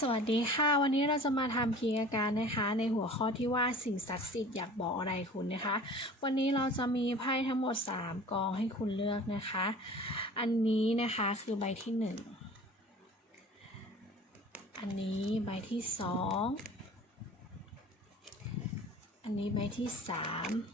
สวัสดีค่ะ วันนี้เราจะมาทำพีาการนะคะ ในหัวข้อที่ว่าสิ่งศักดิ์สิทธิ์อยากบอกอะไรคุณนะคะ วันนี้เราจะมีไพ่ทั้งหมด 3 กองให้คุณเลือกนะคะ อันนี้นะคะคือใบที่ 1 อันนี้ใบที่ 2 อันนี้ใบที่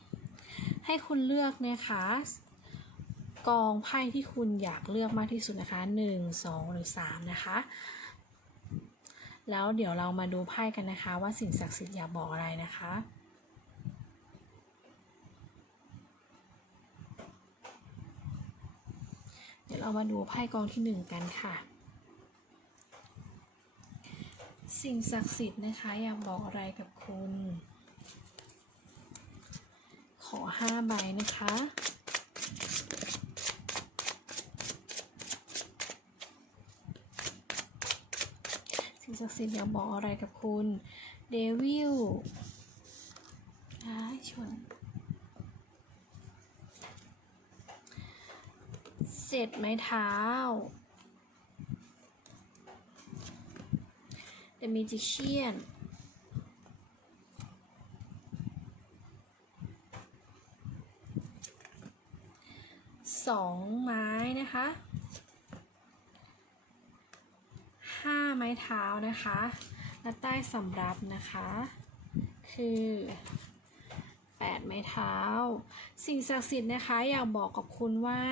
3 ให้คุณเลือกนะคะกองไพ่ที่คุณอยากเลือกมากที่สุดนะคะ 1 2 หรือ 3 นะคะ แล้วเดี๋ยวเรามาดูไพ่กันนะคะ ว่าสิ่งศักดิ์สิทธิ์อยากบอกอะไรนะคะเดี๋ยวเรามาดูไพ่กองที่หนึ่งกันค่ะ สิ่งศักดิ์สิทธิ์นะคะอยากบอกอะไรกับคุณ ขอห้าใบนะคะ สิ่ง ศักดิ์สิทธิ์อยากบอกอะไรกับคุณเดวิลอ้ายชนเสร็จไม้เท้า The Magician สองไม้นะคะ ห้าไม้ เท้านะคะและใต้สำรับนะคะ คือแปดไม้เท้า สิ่งศักดิ์สิทธิ์นะคะอยากบอกกับคุณว่า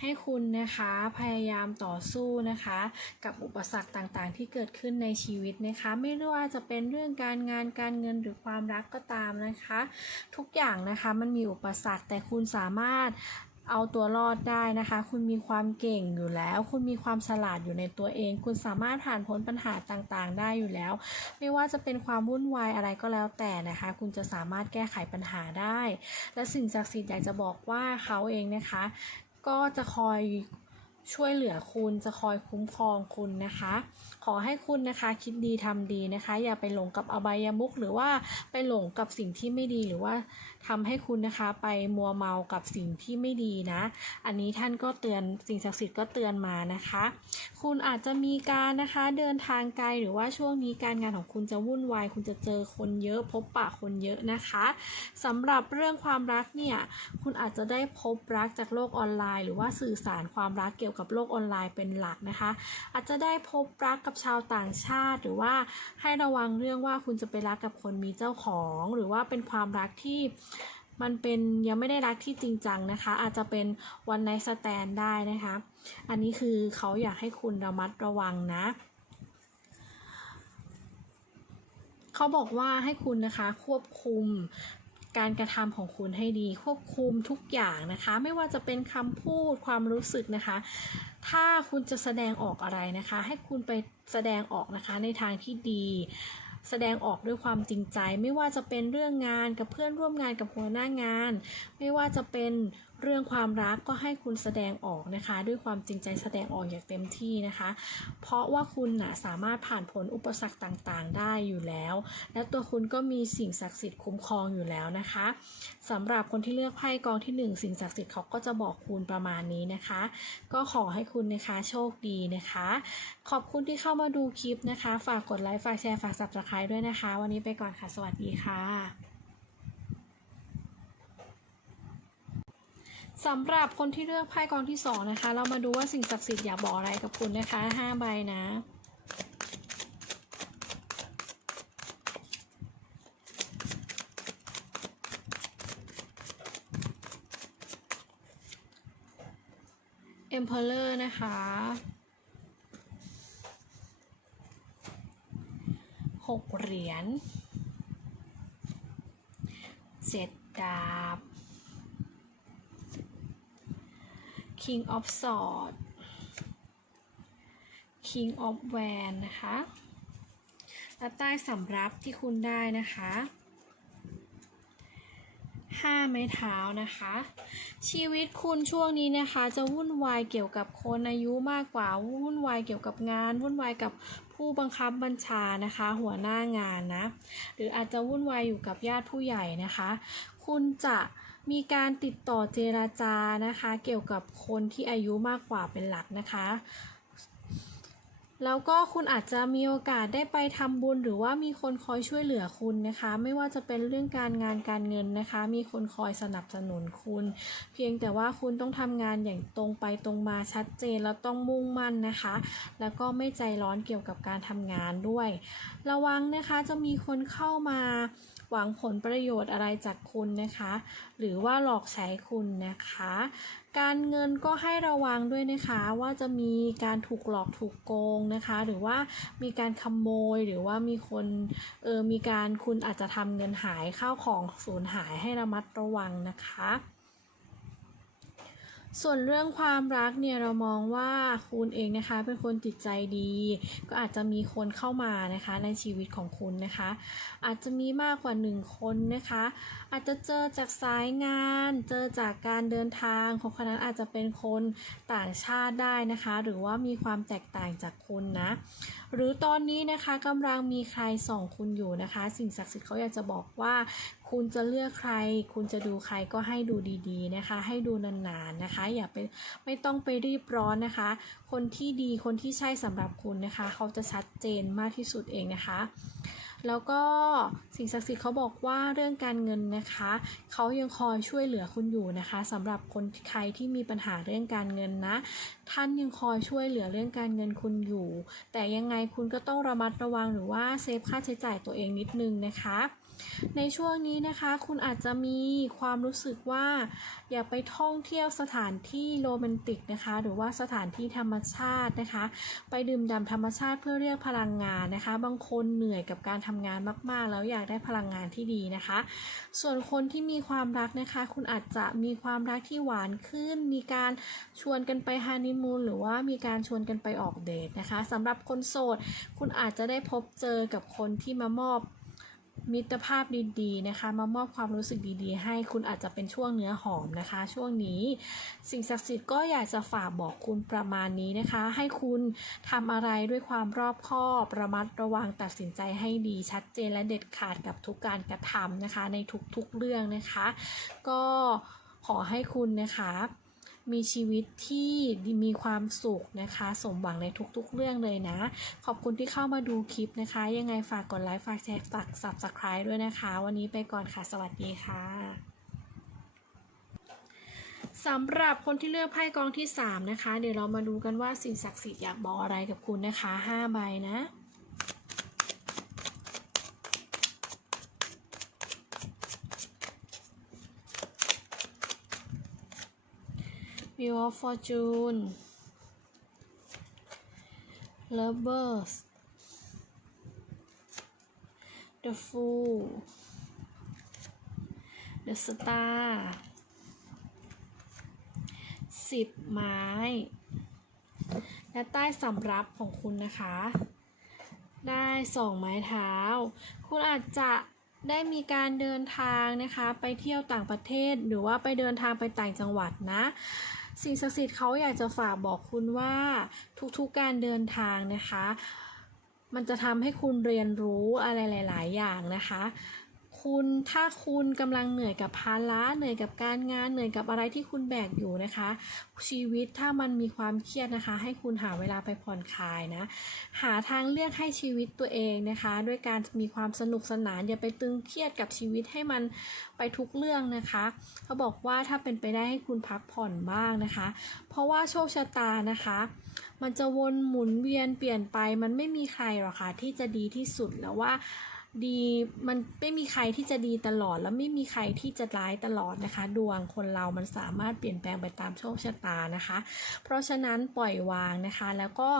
ให้คุณนะคะพยายามต่อสู้นะคะ กับอุปสรรคต่างๆ ที่เกิดขึ้นในชีวิตนะคะ ไม่ว่าจะเป็นเรื่องการงานการเงินหรือความรักก็ตามนะคะ ทุกอย่างนะคะมันมีอุปสรรคแต่คุณสามารถ เอาตัวรอดได้นะคะ คุณมีความเก่งอยู่แล้ว คุณมีความฉลาดอยู่ในตัวเอง คุณสามารถผ่านพ้นปัญหาต่างๆ ได้อยู่แล้ว ไม่ว่าจะเป็นความวุ่นวายอะไรก็แล้วแต่นะคะ คุณจะสามารถแก้ไขปัญหาได้ และสิ่งศักดิ์สิทธิ์อยากจะบอกว่าเขาเองนะคะ ก็จะคอย ช่วยเหลือคุณจะคอยคุ้มครองคุณนะคะ ขอให้คุณนะคะคิดดีทำดีนะคะ อย่าไปหลงกับอบายามุขหรือว่าไปหลงกับสิ่งที่ไม่ดีหรือว่าทำให้คุณนะคะไปมัวเมากับสิ่งที่ไม่ดีนะ อันนี้ท่านก็เตือนสิ่งศักดิ์สิทธิ์ก็เตือนมานะคะ คุณอาจจะมีการนะคะเดินทางไกลหรือว่าช่วงนี้การงานของคุณจะวุ่นวาย คุณจะเจอคนเยอะพบปะคนเยอะนะคะสำหรับเรื่องความรักเนี่ยคุณอาจจะได้พบรักจากโลกออนไลน์ หรือว่าสื่อสารความรักเกี่ยวกับโลกออนไลน์เป็นหลักนะคะ อาจจะได้พบรักกับชาวต่างชาติ หรือว่าให้ระวังเรื่องว่าคุณจะไปรักกับคนมีเจ้าของ หรือว่าเป็นความรักที่มันเป็นยังไม่ได้รักที่จริงจังนะคะ อาจจะเป็นวันไนสแตนได้นะคะ อันนี้คือเขาอยากให้คุณระมัดระวังนะเขาบอกว่าให้คุณนะคะควบคุม การกระทำของคุณให้ดีควบคุมทุกอย่างนะคะ ไม่ว่าจะเป็นคำพูดความรู้สึกนะคะ ถ้าคุณจะแสดงออกอะไรนะคะ ให้คุณไปแสดงออกนะคะในทางที่ดีแสดงออกด้วยความจริงใจ ไม่ว่าจะเป็นเรื่องงานกับเพื่อนร่วมงานกับหัวหน้างาน ไม่ว่าจะเป็น เรื่องความรักก็ให้คุณแสดงออกนะคะ ด้วยความจริงใจแสดงออกอย่างเต็มที่นะคะ เพราะว่าคุณนะสามารถผ่านพ้นอุปสรรคต่างๆ ได้อยู่แล้ว และตัวคุณก็มีสิ่งศักดิ์สิทธิ์คุ้มครองอยู่แล้วนะคะสำหรับคนที่เลือกไพ่กองที่หนึ่งสิ่งศักดิ์สิทธิ์เขาก็จะบอกคุณประมาณนี้นะคะ ก็ขอให้คุณนะคะโชคดีนะคะ ขอบคุณที่เข้ามาดูคลิปนะคะ ฝากกดไลค์ฝากแชร์ฝาก subscribe ด้วยนะคะ วันนี้ไปก่อนค่ะ สวัสดีค่ะ สำหรับคนที่เลือกไพ่กองที่สองนะคะ เรามาดูว่าสิ่งศักดิ์สิทธิ์อยากบอกอะไรกับคุณนะคะห้าใบนะ Emperor นะคะ หกเหรียญ เจ็ดดาบ King of Sword King of w a n นะคะและใต้สำรับที่คุณได้นะคะห้าไม้เท้านะคะ ชีวิตคุณช่วงนี้นะคะ จะวุ่นวายเกี่ยวกับคนอายุมากกว่าวุ่นวายเกี่ยวกับงาน วุ่นวายกับผู้บังคับบัญชานะคะ หัวหน้างานนะ หรืออาจจะวุ่นวายอยู่กับญาติผู้ใหญ่นะคะ คุณจะ มีการติดต่อเจราจานะคะ เกี่ยวกับคนที่อายุมากกว่าเป็นหลักนะคะ แล้วก็คุณอาจจะมีโอกาสได้ไปทำบุญหรือว่ามีคนคอยช่วยเหลือคุณนะคะ ไม่ว่าจะเป็นเรื่องการงานการเงินนะคะ มีคนคอยสนับสนุนคุณ เพียงแต่ว่าคุณต้องทำงานอย่างตรงไปตรงมาชัดเจนแล้วต้องมุ่งมั่นนะคะ แล้วก็ไม่ใจร้อนเกี่ยวกับการทำงานด้วย ระวังนะคะจะมีคนเข้ามา หวังผลประโยชน์อะไรจากคุณนะคะ หรือว่าหลอกใช้คุณนะคะ การเงินก็ให้ระวังด้วยนะคะว่าจะมีการถูกหลอกถูกโกงนะคะ หรือว่ามีการขโมยหรือว่ามีคนเออมีการคุณอาจจะทำเงินหายข้าวของสูญหายให้ระมัดระวังนะคะ ส่วนเรื่องความรักเนี่ยเรามองว่าคุณเองนะคะ เป็นคนจิตใจดี ก็อาจจะมีคนเข้ามานะคะ ในชีวิตของคุณนะคะ อาจจะมีมากกว่าหนึ่งคนนะคะ อาจจะเจอจากสายงาน เจอจากการเดินทางของคนนั้นอาจจะเป็นคนต่างชาติได้นะคะ หรือว่ามีความแตกต่างจากคุณนะหรือตอนนี้นะคะกำลังมีใครส่องคุณอยู่นะคะ สิ่งศักดิ์สิทธิ์เขาอยากจะบอกว่า คุณจะเลือกใคร คุณจะดูใครก็ให้ดูดีๆนะคะ ให้ดูนานๆนะคะ อย่าไปไม่ต้องไปรีบร้อนนะคะ คนที่ดีคนที่ใช่สำหรับคุณนะคะ เขาจะชัดเจนมากที่สุดเองนะคะ แล้วก็สิ่งศักดิ์สิทธิ์เขาบอกว่าเรื่องการเงินนะคะ เขายังคอยช่วยเหลือคุณอยู่นะคะสำหรับคนใครที่มีปัญหาเรื่องการเงินนะ ท่านยังคอยช่วยเหลือเรื่องการเงินคุณอยู่ แต่ยังไงคุณก็ต้องระมัดระวังหรือว่าเซฟค่าใช้จ่ายตัวเองนิดนึงนะคะ ในช่วงนี้นะคะคุณอาจจะมีความรู้สึกว่า อย่าไปท่องเที่ยวสถานที่โรแมนติกนะคะ หรือว่าสถานที่ธรรมชาตินะคะ ไปดื่มด่ำธรรมชาติเพื่อเรียกพลังงานนะคะ บางคนเหนื่อยกับการทำงานมาก ๆ แล้วอยากได้พลังงานที่ดีนะคะ ส่วนคนที่มีความรักนะคะ คุณอาจจะมีความรักที่หวานขึ้น มีการชวนกันไปฮันนีมูนหรือว่ามีการชวนกันไปออกเดทนะคะสำหรับคนโสด คุณอาจจะได้พบเจอกับคนที่มามอบ มิตรภาพดีๆนะคะ มามอบความรู้สึกดีๆ ให้คุณอาจจะเป็นช่วงเนื้อหอมนะคะ ช่วงนี้สิ่งศักดิ์สิทธิ์ก็อยากจะฝากบอกคุณประมาณนี้นะคะ ให้คุณทำอะไรด้วยความรอบคอบระมัดระวังตัดสินใจให้ดีชัดเจนและเด็ดขาดกับทุกการกระทำนะคะ ในทุกๆเรื่องนะคะ ก็ขอให้คุณนะคะ มีชีวิตที่มีความสุขนะคะ สมหวังในทุกๆเรื่องเลยนะ ขอบคุณที่เข้ามาดูคลิปนะคะ ยังไงฝากกดไลค์ฝากแชร์ฝาก subscribe ด้วยนะคะ วันนี้ไปก่อนค่ะ สวัสดีค่ะสำหรับคนที่เลือกไพ่กองที่ 3 นะคะ เดี๋ยวเรามาดูกันว่าสิ่งศักดิ์สิทธิ์อยากบอกอะไรกับคุณนะคะ 5 ใบนะ Wheel of Fortune Lovers The Fool The Star สิบไม้ และใต้สำรับของคุณนะคะ ได้สองไม้เท้า คุณอาจจะได้มีการเดินทางนะคะ ไปเที่ยวต่างประเทศหรือว่าไปเดินทางไปต่างจังหวัดนะ สิ่งศักดิ์สิทธิ์เขาอยากจะฝากบอกคุณว่าทุกๆการเดินทางนะคะ มันจะทำให้คุณเรียนรู้อะไรหลาย ๆ อย่างนะคะ คุณ ถ้าคุณกำลังเหนื่อยกับภาระเหนื่อยกับการงานเหนื่อยกับอะไรที่คุณแบกอยู่นะคะ ชีวิตถ้ามันมีความเครียดนะคะ ให้คุณหาเวลาไปผ่อนคลายนะ หาทางเลือกให้ชีวิตตัวเองนะคะ ด้วยการมีความสนุกสนานอย่าไปตึงเครียดกับชีวิตให้มันไปทุกเรื่องนะคะเขาบอกว่าถ้าเป็นไปได้ให้คุณพักผ่อนบ้างนะคะ เพราะว่าโชคชะตานะคะ มันจะวนหมุนเวียนเปลี่ยนไปมันไม่มีใครหรอกค่ะที่จะดีที่สุดแล้วว่า ดีมันไม่มีใครที่จะดีตลอด แล้วไม่มีใครที่จะร้ายตลอดนะคะ ดวงคนเรามันสามารถเปลี่ยนแปลงไปตามโชคชะตานะคะ เพราะฉะนั้นปล่อยวางนะคะ แล้วก็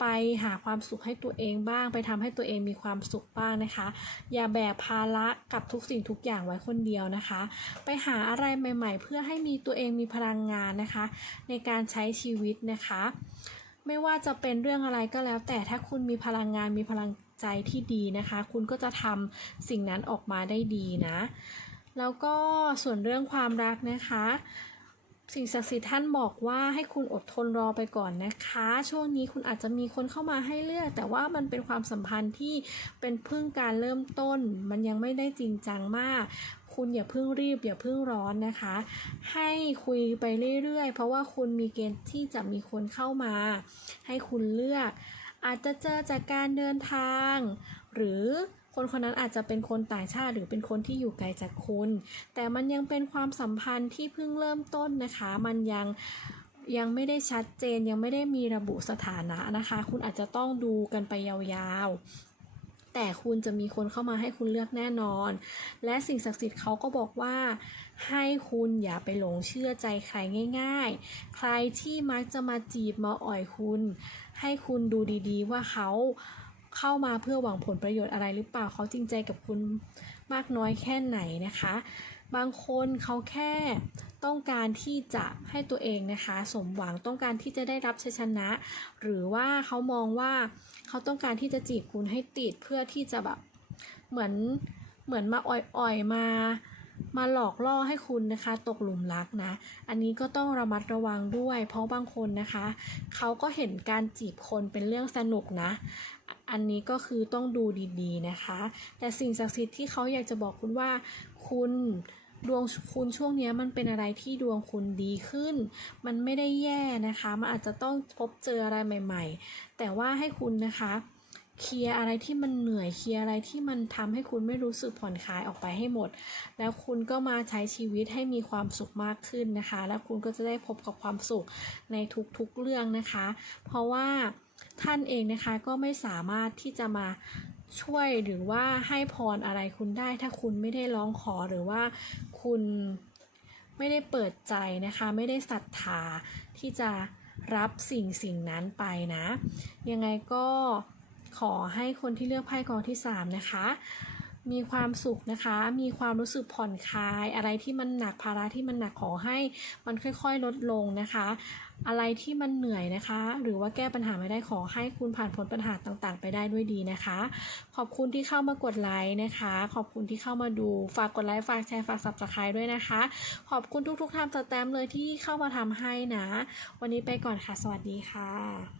ไปหาความสุขให้ตัวเองบ้าง ไปทำให้ตัวเองมีความสุขบ้างนะคะ อย่าแบกภาระกับทุกสิ่งทุกอย่างไว้คนเดียวนะคะ ไปหาอะไรใหม่ ๆ เพื่อให้มีตัวเองมีพลังงานนะคะ ในการใช้ชีวิตนะคะ ไม่ว่าจะเป็นเรื่องอะไรก็แล้วแต่ถ้าคุณมีพลังงานมีพลัง ใจที่ดีนะคะ คุณก็จะทำสิ่งนั้นออกมาได้ดีนะ แล้วก็ส่วนเรื่องความรักนะคะ สิ่งศักดิ์สิทธิ์ท่านบอกว่าให้คุณอดทนรอไปก่อนนะคะ ช่วงนี้คุณอาจจะมีคนเข้ามาให้เลือก แต่ว่ามันเป็นความสัมพันธ์ที่เป็นเพิ่งการเริ่มต้น มันยังไม่ได้จริงจังมากคุณอย่าเพิ่งรีบอย่าเพิ่งร้อนนะคะ ให้คุยไปเรื่อยๆ เพราะว่าคุณมีเกณฑ์ที่จะมีคนเข้ามา ให้คุณเลือก อาจจะเจอจากการเดินทาง หรือคนคนนั้นอาจจะเป็นคนต่างชาติหรือเป็นคนที่อยู่ไกลจากคุณ แต่มันยังเป็นความสัมพันธ์ที่เพิ่งเริ่มต้นนะคะ มันยังยังไม่ได้ชัดเจนยังไม่ได้มีระบุสถานะนะคะ คุณอาจจะต้องดูกันไปยาว แต่คุณจะมีคนเข้ามาให้คุณเลือกแน่นอน และสิ่งศักดิ์สิทธิ์เขาก็บอกว่า ให้คุณอย่าไปหลงเชื่อใจใครง่าย ๆ ใครที่มักจะมาจีบมาอ่อยคุณ ให้คุณดูดีๆ ว่าเขาเข้ามาเพื่อหวังผลประโยชน์อะไรหรือเปล่าเขาจริงใจกับคุณมากน้อยแค่ไหนนะคะ บางคนเขาแค่ต้องการที่จะให้ตัวเองนะคะ สมหวังต้องการที่จะได้รับชัยชนะ หรือว่าเขามองว่าเขาต้องการที่จะจีบคุณให้ติดเพื่อที่จะแบบเหมือนเหมือนมาอ่อยๆมา มาหลอกล่อให้คุณนะคะ ตกหลุมรักนะ อันนี้ก็ต้องระมัดระวังด้วย เพราะบางคนนะคะเขาก็เห็นการจีบคนเป็นเรื่องสนุกนะอันนี้ก็คือต้องดูดีๆนะคะ แต่สิ่งศักดิ์สิทธิ์ที่เขาอยากจะบอกคุณว่า คุณ ดวงคุณช่วงนี้มันเป็นอะไรที่ดวงคุณดีขึ้น มันไม่ได้แย่นะคะ มันอาจจะต้องพบเจออะไรใหม่ ๆ แต่ว่าให้คุณนะคะเคลียร์อะไรที่มันเหนื่อยเคลียร์อะไรที่มันทำให้คุณไม่รู้สึกผ่อนคลายออกไปให้หมด แล้วคุณก็มาใช้ชีวิตให้มีความสุขมากขึ้นนะคะ แล้วคุณก็จะได้พบกับความสุขในทุกๆเรื่องนะคะ เพราะว่าท่านเองนะคะก็ไม่สามารถที่จะมาช่วยหรือว่าให้พรอะไรคุณได้ ถ้าคุณไม่ได้ร้องขอหรือว่า คุณไม่ได้เปิดใจนะคะ ไม่ได้ศรัทธาที่จะรับสิ่งสิ่งนั้นไปนะ ยังไงก็ขอให้คนที่เลือกไพ่กองที่ 3 นะคะ มีความสุขนะคะ มีความรู้สึกผ่อนคลาย อะไรที่มันหนักภาระที่มันหนักขอให้มันค่อยๆลดลงนะคะ อะไรที่มันเหนื่อยนะคะ หรือว่าแก้ปัญหาไม่ได้ขอให้คุณผ่านพ้นปัญหาต่างๆ ไปได้ด้วยดีนะคะ ขอบคุณที่เข้ามากดไลค์นะคะ ขอบคุณที่เข้ามาดู ฝากกดไลค์ ฝากแชร์ ฝาก subscribe ด้วยนะคะ ขอบคุณทุกๆท่านสแตมเลยที่เข้ามาทำให้นะ วันนี้ไปก่อนค่ะ สวัสดีค่ะ